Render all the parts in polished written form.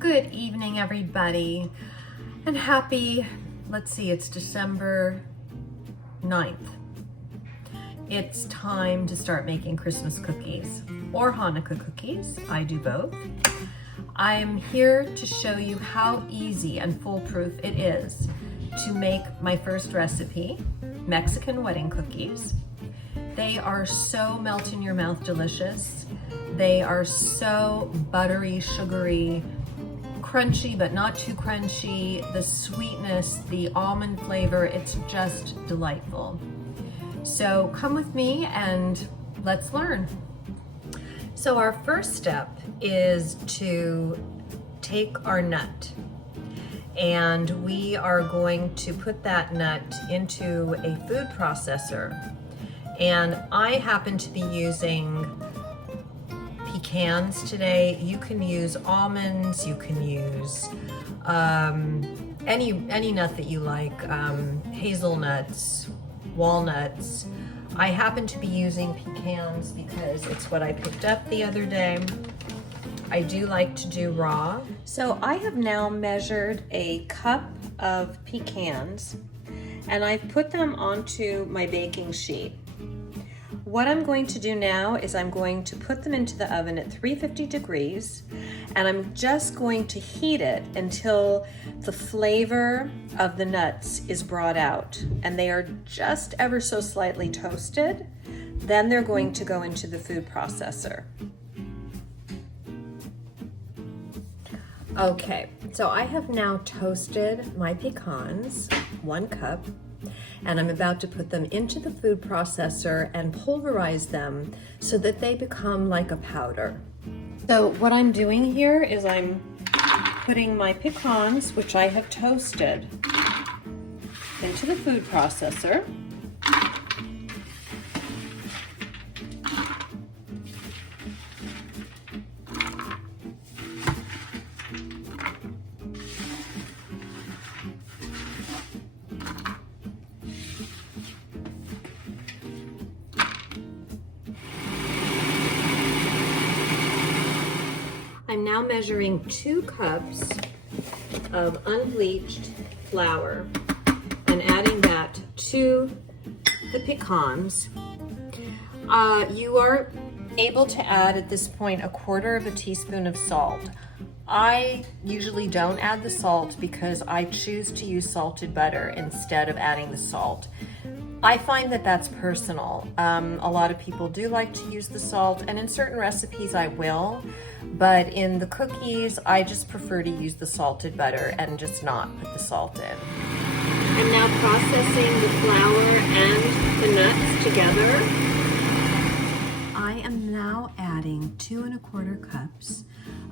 Good evening, everybody, and happy, let's see, it's December 9th. It's time to start making Christmas cookies or Hanukkah cookies. I do both. I'm here to show you how easy and foolproof it is to make my first recipe, Mexican wedding cookies. They are so melt in your mouth delicious. They are so buttery, sugary, crunchy, but not too crunchy. The sweetness, the almond flavor, it's just delightful. So come with me and let's learn. So our first step is to take our nut, and we are going to put that nut into a food processor. And I happen to be using pecans today. You can use almonds, you can use any nut that you like, hazelnuts, walnuts. I happen to be using pecans because it's what I picked up the other day. I do like to do raw. So I have now measured a cup of pecans and I've put them onto my baking sheet. What I'm going to do now is I'm going to put them into the oven at 350 degrees, and I'm just going to heat it until the flavor of the nuts is brought out and they are just ever so slightly toasted. Then they're going to go into the food processor. Okay, so I have now toasted my pecans, 1 cup, and I'm about to put them into the food processor and pulverize them so that they become like a powder. So what I'm doing here is I'm putting my pecans, which I have toasted, into the food processor. I'm now measuring 2 cups of unbleached flour and adding that to the pecans. You are able to add at this point 1/4 teaspoon of salt. I usually don't add the salt because I choose to use salted butter instead of adding the salt. I find that that's personal. A lot of people do like to use the salt, and in certain recipes I will, but in the cookies, I just prefer to use the salted butter and just not put the salt in. I'm now processing the flour and the nuts together. I am now adding 2 1/4 cups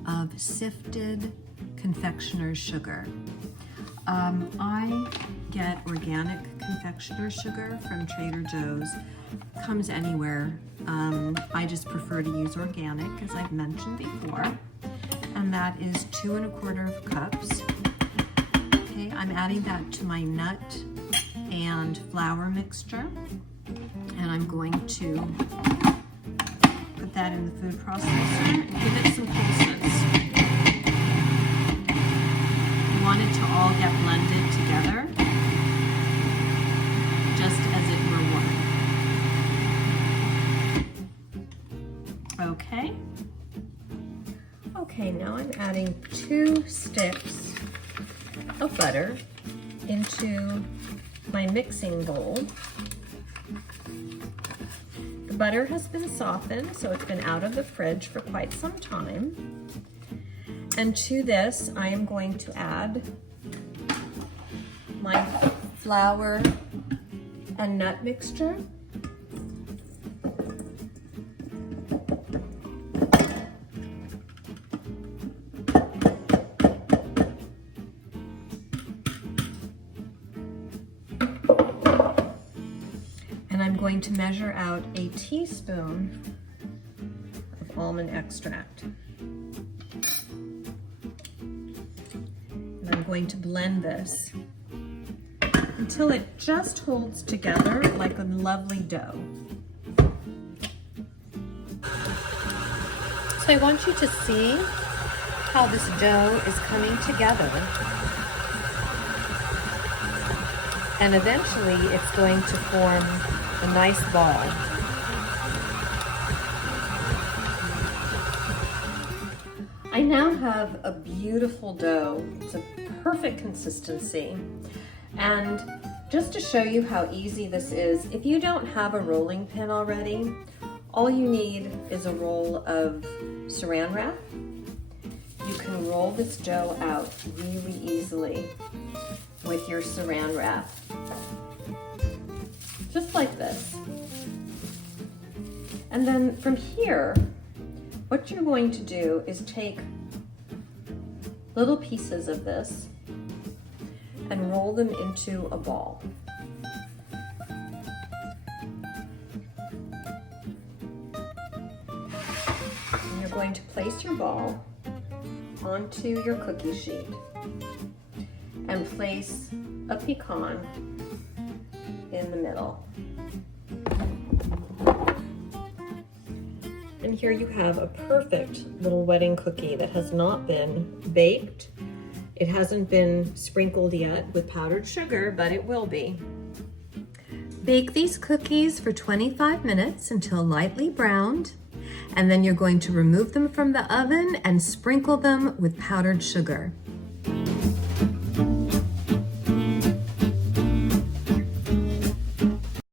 of sifted confectioner's sugar. I get organic confectioner's sugar from Trader Joe's. Comes anywhere. I just prefer to use organic, as I've mentioned before. And that is 2 1/4 cups. Okay, I'm adding that to my nut and flour mixture. And I'm going to put that in the food processor and give it some pulses. You want it to all get blended together, just as it were one. Okay. Okay, now I'm adding 2 sticks of butter into my mixing bowl. The butter has been softened, so it's been out of the fridge for quite some time. And to this, I am going to add my flour and nut mixture. And I'm going to measure out a teaspoon of almond extract. And I'm going to blend this until it just holds together like a lovely dough. So I want you to see how this dough is coming together. And eventually it's going to form a nice ball. I now have a beautiful dough. It's a perfect consistency. And just to show you how easy this is, if you don't have a rolling pin already, all you need is a roll of saran wrap. You can roll this dough out really easily with your saran wrap. Just like this. And then from here, what you're going to do is take little pieces of this and roll them into a ball. And you're going to place your ball onto your cookie sheet and place a pecan in the middle. And here you have a perfect little wedding cookie that has not been baked. It hasn't been sprinkled yet with powdered sugar, but it will be. Bake these cookies for 25 minutes until lightly browned, and then you're going to remove them from the oven and sprinkle them with powdered sugar.